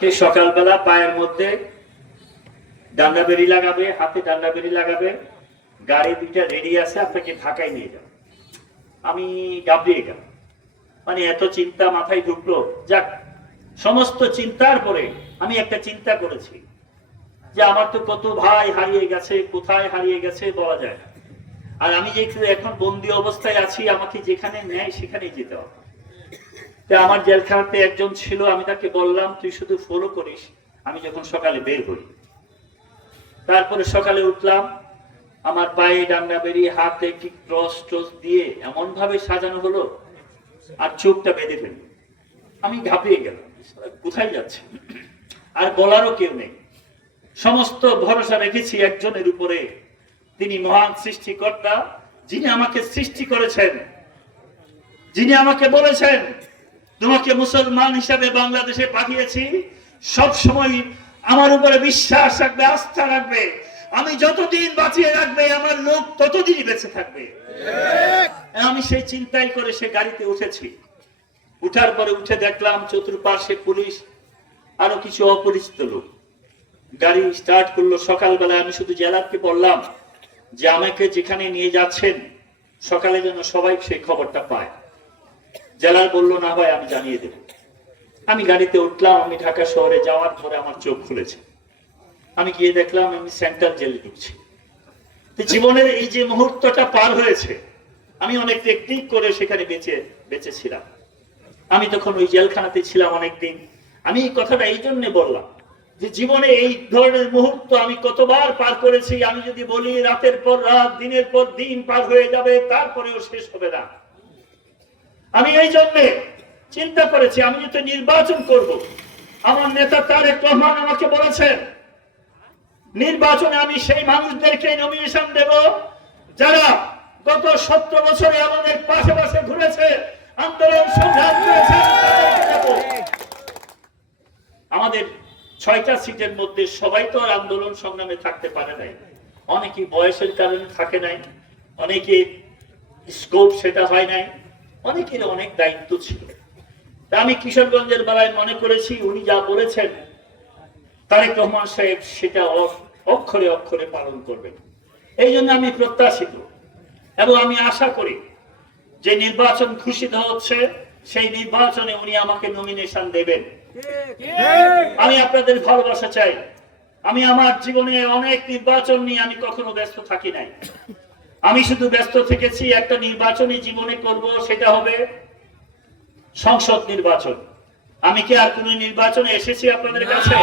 সে সকালবেলা পায়ের মধ্যে ডান্ডা বেরি লাগাবে, হাতে ডান্ডা বেরি লাগাবে, গাড়ি দুইটা রেডি আছে, আপনাকে ঢাকায় নিয়ে যাবে। আমি গাবড়িয়ে গেলাম, মানে এত চিন্তা মাথায় ঢুকলো। যাক, সমস্ত চিন্তার পরে আমি একটা চিন্তা করেছি যে আমার তো কত ভাই হারিয়ে গেছে, কোথায় হারিয়ে গেছে বলা যায় না। আর আমি যে এখন বন্দি অবস্থায় আছি, আমাকে যেখানে নেয় সেখানেই যেতে হবে। আমার জেলখানাতে একজন ছিল, আমি তাকে বললাম তুই শুধু ফলো করিস, আমি যখন সকালে বের হই। তারপরে সকালে উঠলাম, আমার পায়ে ডান্ডা বেরিয়ে হাতে কি ক্রস ট্রস দিয়ে এমন ভাবে সাজানো হলো, আর চোখটা বেঁধে ফেলল। আমি ঘাবড়িয়ে গেলাম, কোথায় যাচ্ছে, আর বলারও কেউ নেই। সমস্ত ভরসা রেখেছি একজনের উপরে, তিনি মহান সৃষ্টিকর্তা, যিনি আমাকে সৃষ্টি করেছেন, যিনি আমাকে বলেছেন তোমাকে মুসলমান হিসাবে বাংলাদেশে পাঠিয়েছি, সব সময় আমার উপরে বিশ্বাস রাখবে, আস্থা রাখবে। আমি যতদিন বাঁচিয়ে রাখবে আমার লোক ততদিনই বেঁচে থাকবে। আমি সেই চিন্তাই করে সে গাড়িতে উঠেছি। উঠার পরে উঠে দেখলাম চতুর্পার্শ্বে পুলিশ, আরো কিছু অপরিচিত লোক। গাড়ি স্টার্ট করলো। সকালবেলায় আমি শুধু জেলারকে বললাম যে আমাকে যেখানে নিয়ে যাচ্ছেন সকালে যেন সবাই সেই খবরটা পায়। জেলার বললো না ভাই, আমি জানিয়ে দেব। আমি গাড়িতে উঠলাম। আমি ঢাকা শহরে যাওয়ার পরে আমার চোখ খুলেছে। আমি গিয়ে দেখলাম আমি সেন্ট্রাল জেলে ঢুকছি। জীবনের এই যে মুহূর্তটা পার হয়েছে, আমি অনেক টেকনিক করে সেখানে বেঁচেছিলাম। আমি তখন ওই জেলখানাতে ছিলাম অনেকদিন। আমি এই কথাটা এই জন্য বললাম যে জীবনে এই ধরনের মুহূর্ত আমি কতবার পার করেছি। আমি যদি বলি রাতের পর রাত, দিনের পর দিন পার হয়ে যাবে, তারপরেও শেষ হবে না। আমি এই জন্যে চিন্তা করেছি আমি যদি নির্বাচন করব, আমার নেতা তারেক রহমান আমাকে বলেছেন নির্বাচনে আমি সেই মানুষদেরকে নমিনেশন দেব যারা গত 17 বছরে আমাদের পাশে পাশে ঘুরেছে, আন্দোলন সংগ্রাম করেছে। আমাদের 6টা সিটের মধ্যে সবাই তো আর আন্দোলন সংগ্রামে থাকতে পারে নাই। অনেকে বয়সের কারণে থাকে নাই, অনেকে স্কোপ সেটা হয় নাই, অনেকের অনেক দায়িত্ব ছিল। আমি কিশোরগঞ্জের বেলায় মনে করেছি উনি যা বলেছেন তারেক রহমান সাহেব সেটা অক্ষরে অক্ষরে পালন করবেন। এই জন্য আমি প্রত্যাশিত এবং আমি আশা করি যে নির্বাচন ঘোষিত হচ্ছে সেই নির্বাচনে উনি আমাকে নমিনেশন দেবেন। আমি আপনাদের ভালোবাসা চাই। আমি আমার জীবনে অনেক নির্বাচন নিয়ে আমি কখনো ব্যস্ত থাকি নাই। আমি শুধু ব্যস্ত থেকেছি একটা নির্বাচনী জীবনে করব, সেটা হবে সংসদ নির্বাচন। আমি কি আর কোন নির্বাচনে এসেছি আপনাদের কাছে?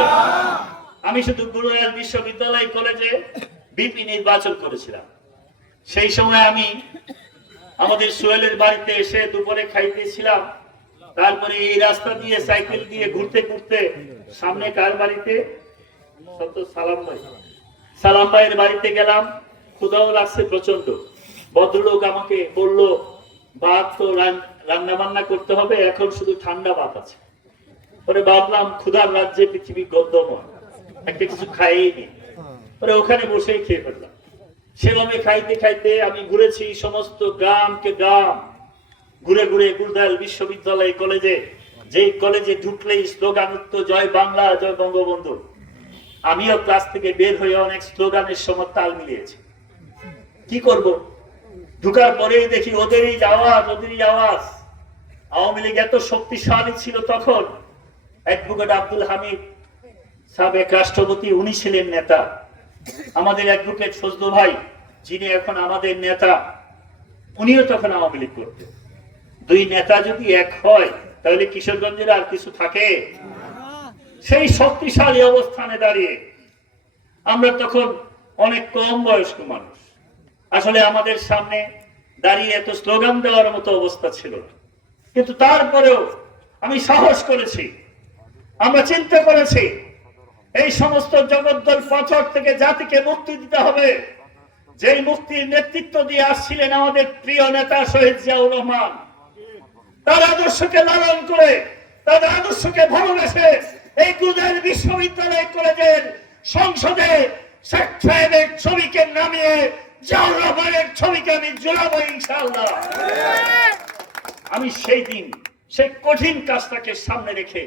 আমি শুধু গুরুরাজ বিশ্ববিদ্যালয় কলেজে বিপি নির্বাচন করেছিলাম। সেই সময় আমি আমাদের সোহেলের বাড়িতে এসে দুপুরে খাইতেছিলাম। তারপরে এই রাস্তা দিয়ে সাইকেল দিয়ে ঘুরতে ঘুরতে সামনে কার বাড়িতে, সালাম ভাইয়ের বাড়িতে গেলাম। ক্ষুধাও লাগছে প্রচন্ড। ভদ্রলোক আমাকে বলল ভাত তো রান্না বান্না করতে হবে, এখন শুধু ঠান্ডা ভাত আছে। পরে ভাবলাম ক্ষুধার রাজ্যে পৃথিবী গদ্যময়, একটা কিছু খাইয়ে নি। পরে ওখানে বসেই খেয়ে ফেললাম। সেভাবে খাইতে খাইতে আমি ঘুরেছি সমস্ত গ্রামকে গ্রাম ঘুরে ঘুরে গুরুদাল বিশ্ববিদ্যালয় কলেজে, যেই কলেজে ঢুকলেই স্লোগান উঠতো জয় বাংলা, জয় বঙ্গবন্ধু। আমিও ক্লাস থেকে বের হয়ে অনেক স্লোগানের সময় তাল মিলিয়েছি। কি করব, ঢুকার পরেই দেখি ওদেরই আওয়াজ। আওয়ামী লীগ এত শক্তিশালী ছিল তখন। অ্যাডভোকেট আব্দুল হামিদ সাবেক রাষ্ট্রপতি, উনি ছিলেন নেতা। আমাদের অ্যাডভোকেট ফজলু ভাই, যিনি এখন আমাদের নেতা, উনিও তখন আওয়ামী লীগ করতেন। দুই নেতা যদি এক হয় তাহলে কিশোরগঞ্জের আর কিছু থাকে? সেই শক্তিশালী অবস্থানে দাঁড়িয়ে আমরা তখন অনেক কম বয়স্ক মানুষ, আসলে আমাদের সামনে দাঁড়িয়ে এত স্লোগান দেওয়ার মতো অবস্থা ছিল না। কিন্তু তারপরেও আমি সাহস করেছি, আমরা চিন্তা করেছি এই সমস্ত জগদ্দল পাথর থেকে জাতিকে মুক্তি দিতে হবে। যেই মুক্তির নেতৃত্ব দিয়ে আসছিলেন আমাদের প্রিয় নেতা শহীদ জিয়াউর রহমান, তার আদর্শকে লালন করে, তার আদর্শকে ভালোবেসে এই গুরুদাস বিশ্ববিদ্যালয় কলেজের সংসদে শেখ সাহেবের ছবিকে নামিয়ে জিয়াউর রহমানের ছবিকে আমি ঝুলাবো ইনশাআল্লাহ। আমি সেই দিন সেই কঠিন কাজটাকে সামনে রেখে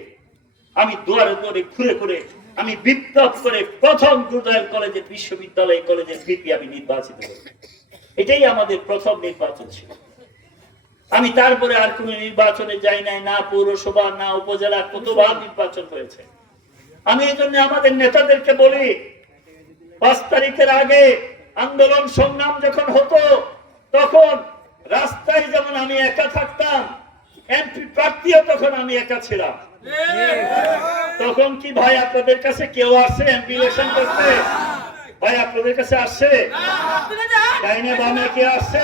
আমি দুয়ারে দুয়ারে ঘুরে ঘুরে আমি বিপ্লব করে প্রথম গুরুদায়ল কলেজের বিশ্ববিদ্যালয় কলেজের ভিপি আমি নির্বাচিত হই। এটাই আমাদের প্রথম নির্বাচন ছিল। আমি তারপরে আর কোন নির্বাচনে যাই নাই, না পৌরসভা না উপজেলা, কতবার নির্বাচন হয়েছে। আমি এই জন্য আমাদের নেতাদেরকে বলি, 5 তারিখের আগে আন্দোলন সংগ্রাম যখন হতো তখন রাস্তায় যেমন আমি একা থাকতাম, এমপি প্রার্থীও তখন আমি একা ছিলাম। তখন কি ভাই আপনাদের কাছে কেউ আসছে এমপি ইলেকশন করতে? ভাই আপনাদের কাছে আসছে? ডাইনে বামে কে আসছে?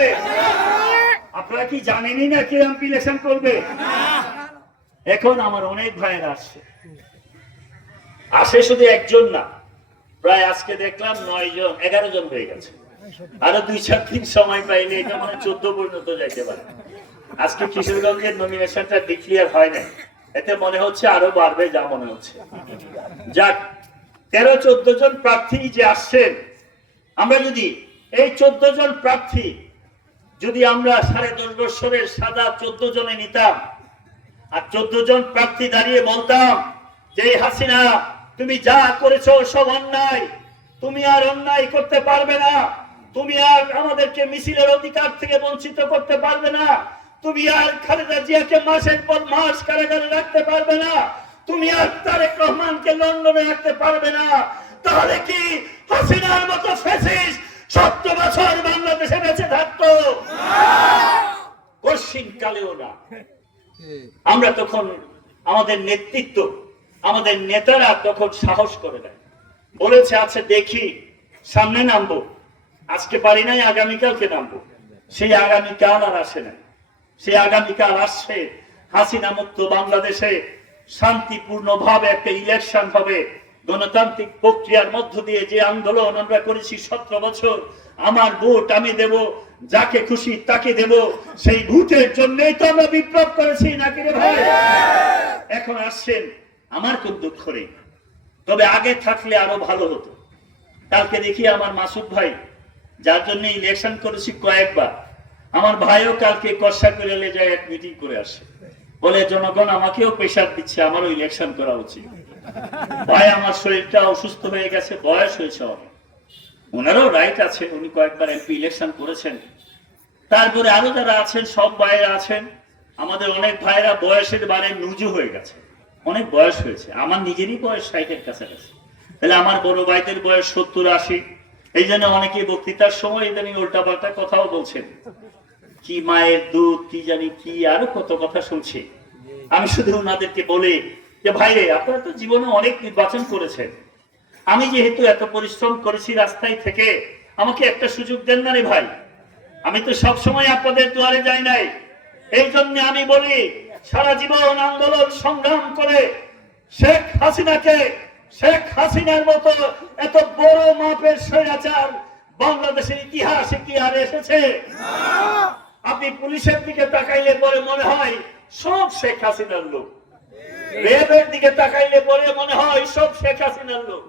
আপনারা কি জানেনই না কে এমপি ইলেকশন করবে? এখন আমার অনেক ভাইয়েরা আসছে, আসে শুধু একজন না, প্রায় আজকে দেখলাম 9 জন 11 জন হয়ে গেছে। আরো 2-4 দিন সময় পাইলে এটা মানে 14 পর্যন্ত যাইতে পারে। আজকে কিশোরগঞ্জের নমিনেশনটা ডিক্লেয়ার হয় নাই, এতে মনে হচ্ছে আরো বাড়বে যা মনে হচ্ছে। যাক, 13-14 জন প্রার্থী যে আসছেন, আমরা যদি এই 14 জন প্রার্থী যদি আমরা 10.5 বছরের সাদা 14 জনে নিতাম, আর 14 জন প্রার্থী দাঁড়িয়ে বলতাম যে হাসিনা তুমি যা করেছো সব অন্যায়, তুমি আর অন্যায় করতে পারবে না, তুমি আর আমাদেরকে মিছিলের অধিকার থেকে বঞ্চিত করতে পারবে না, তুমি আর খালেদা জিয়াকে মাসের পর মাস কারাগারে রাখতে পারবে না, তুমি আর তারেক রহমানকে লন্ডনে রাখতে পারবে না, তাহলে কি হাসিনার মতো ফ্যাসিস্ট 70 বছর বাংলাদেশে বেঁচে থাকতো? কশিন কালেও না। আমরা তখন আমাদের নেতৃত্ব, আমাদের নেতারা তখন সাহস করে দেয়, বলেছে আচ্ছা দেখি সামনে নামবো, আজকে পারি নাই আগামীকালকে নামবো। সেই আগামীকাল আর আসে না, সেই আগামীকাল আসছে হাসিনা মুক্ত বাংলাদেশে শান্তিপূর্ণ ভাবে একটা ইলেকশন হবে, গণতান্ত্রিক প্রক্রিয়ার মধ্য দিয়ে যে আন্দোলন আমরা করেছি 17 বছর, আমার ভোট আমি দেব, যাকে খুশি তাকে দেব, সেই ভোটের জন্যই তো আমরা বিপ্লব করেছি নাকি রে ভাই? এখন আসছেন, আমার কোন দুঃখ নেই, তবে আগে থাকলে আরো ভালো হতো। কালকে দেখি আমার মাসুদ ভাই, যার জন্য ইলেকশন করেছি কয়েকবার, আমার ভাইও কালকে কষা করে যায় এক মিটিং করে আসে, বলে জনগণ আমাকেও প্রেশার দিচ্ছে, আমারও ইলেকশন করা উচিত। ভাই আমার শরীরটা অসুস্থ হয়ে গেছে, বয়স হয়েছে অনেক, ওনারও রাইট আছে, উনি কয়েকবার এমপি ইলেকশন করেছেন। তারপরে আরো যারা আছেন সব ভাইয়েরা আছেন, আমাদের অনেক ভাইয়েরা বয়সের বারে নুজু হয়ে গেছে, অনেক বয়স হয়েছে, আমার নিজেরই বয়স 60-এর কাছাকাছি, তাহলে আমার বড় ভাইদের বয়স 70-80। এই জন্য অনেকে বক্তৃতার সময় ইদানিং উল্টাপাল্টা কথাও বলছেন, কি মায়ের দুধ কি জানি কি আরো কত কথা শুনছি। আমি শুধু ওনাদেরকে বলি যে ভাইরে আপনারা তো জীবনে অনেক নির্বাচন করেছেন, আমি যেহেতু এত পরিশ্রম করেছি রাস্তায় থেকে, আমাকে একটা সুযোগ দেন না রে ভাই, আমি তো সব সময় আপনাদের দুয়ারে যাই নাই। এই জন্য আমি বলি সারা জীবন আন্দোলন সংগ্রাম করে শেখ হাসিনার মতো এত বড় মাপের স্বৈরাচার বাংলাদেশের ইতিহাসে কি আর এসেছে? আপনি পুলিশের দিকে তাকাইলে পরে মনে হয় সব শেখ হাসিনার লোক, রেবের দিকে তাকাইলে পরে মনে হয় সব শেখ হাসিনার লোক,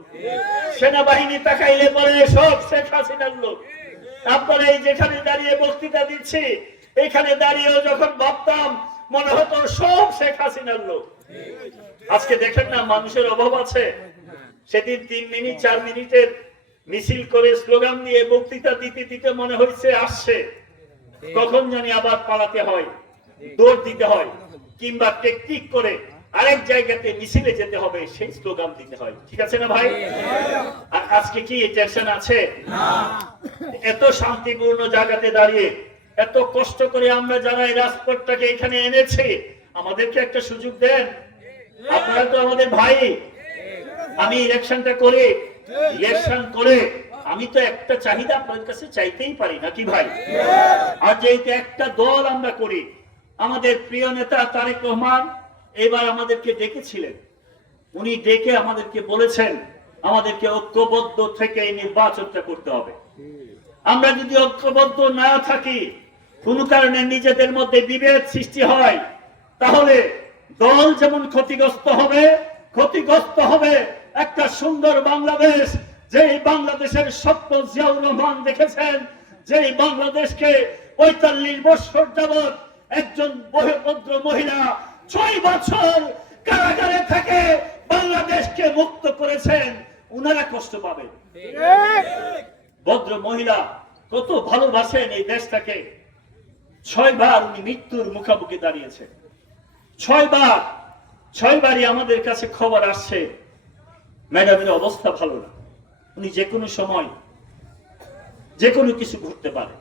সেনাবাহিনী তাকাইলে পরে সব শেখ হাসিনার লোক। তারপরে এই যেখানে দাঁড়িয়ে বক্তৃতা দিচ্ছি, এখানে দাঁড়িয়েও যখন ভাবতাম মনে হতো সব শেখ হাসিনার লোক। আজকে দেখেন না মানুষের অভাব আছে, সেদিন 3 মিনিট 4 মিনিটের মিছিল করে স্লোগান দিয়ে বক্তৃতা দিতে দিতে মনে হয়েছে আসছে, কখন জানি আবার পালাতে হয়, দৌড় দিতে হয়, কিংবা টেকটিক করে আরেক জায়গাতে মিছিলে যেতে হবে, সেই স্লোগান দিতে হয়, ঠিক আছে না ভাই? আর আজকে কি টেনশন আছে? এত শান্তিপূর্ণ জায়গাতে দাঁড়িয়ে এত কষ্ট করে আমরা যারা এই রাজপথটাকে এখানে এনেছি, আমাদেরকে একটা সুযোগ দেন। আপনারা তো আমাদের ভাই, আমি ইলেকশনটা করে আমি তো একটা চাহিদা আপনাদের কাছে চাইতেই পারি নাকি ভাই? আর যেহেতু একটা দল আমরা করি, আমাদের প্রিয় নেতা তারেক রহমান এবার আমাদেরকে ডেকেছিলেন, উনি ডেকে আমাদেরকে বলেছেন আমাদেরকে ঐক্যবদ্ধ থেকে এই নির্বাচনটা করতে হবে। আমরা যদি ঐক্যবদ্ধ না থাকি, কোন কারণে নিজেদের মধ্যে বিভেদ সৃষ্টি হয়, তাহলে দল যেমন ক্ষতিগ্রস্ত হবে একটা সুন্দর বাংলাদেশ, যেই বাংলাদেশের স্বপ্ন জিয়াউর রহমান দেখেছেন, যেই বাংলাদেশকে 45 বছর যাবৎ একজন ভদ্র মহিলা 6 বছর কারাগারে থেকে বাংলাদেশকে মুক্ত করেছেন, উনারা কষ্ট পাবেন। ভদ্র মহিলা কত ভালোবাসেন এই দেশটাকে। 6 বার উনি মৃত্যুর মুখোমুখি দাঁড়িয়েছেন। 6 বারই আমাদের কাছে খবর আসছে ম্যাডামের অবস্থা ভালো না, উনি যে কোনো সময় যে কোনো কিছু ঘটতে পারে।